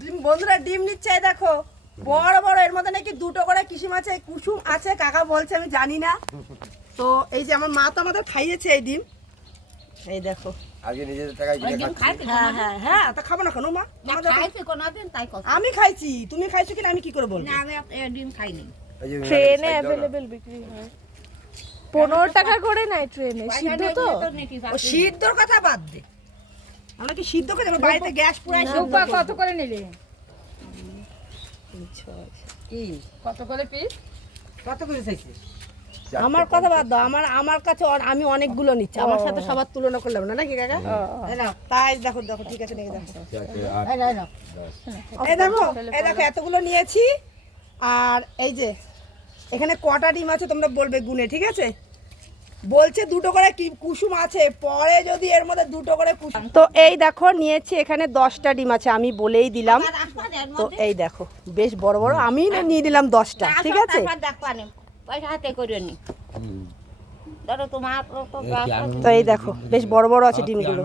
ডিম বন্ধুরা ডিম নিচ্ছে এই দেখো বড় বড়, এর মধ্যে নাকি দুটো করে কিসিম আছে, কুসুম আছে, কাকা বলছে আমি জানি না। তো এই যে আমার মা তো আমাদের খাইয়েছে এই ডিম, এই দেখো। আগে নিজেদের টাকায় কিনে খাচ্ছি। হ্যাঁ হ্যাঁ হ্যাঁ, তা খাবো না কেন মা? খাইছি কোনোদিন তাই কথা। আমি খাইছি, তুমি খাইছো কিনা আমি কি করে বলবো? না আমি ডিম খাইনি। এই যে ট্রেনে অ্যাভেলেবেল বিক্রি হয় 15 টাকা করে নাই ট্রেনে, সিদ্ধ তো। ও সিদ্ধর কথা বাদ দে, আমরা কি সিদ্ধ করে যাবো? বাড়িতে গ্যাস পুরাই রূপা কত করে নিলে? কি কত করে পিস? কত করে চাইছিস? আমার কথা বাদ দাও, আমার কাছে আমি অনেকগুলো নিচ্ছি, আমার সাথে সবার তুলনা করলাম না নাকি কাকা? এই নাও, তাই দেখো দেখো ঠিক আছে নাকি দেখো, এই দেখো এই দেখো এতগুলো নিয়েছি। আর এই যে এখানে কটা ডিম আছে তোমরা বলবে গুনে, ঠিক আছে? বলছে দুটো করে কি কুসুম আছে, পরে যদি এর মধ্যে দুটো করে কুসুম। তো এই দেখো নিয়েছি এখানে 10টা ডিম আছে, আমি বলেই দিলাম। তো এই দেখো বেশ বড় বড়, আমি নিয়ে দিলাম 10টা, ঠিক আছে? পয়সা হাতে করে নি ধরো তোমার। তো এই দেখো বেশ বড় বড় আছে ডিমগুলো।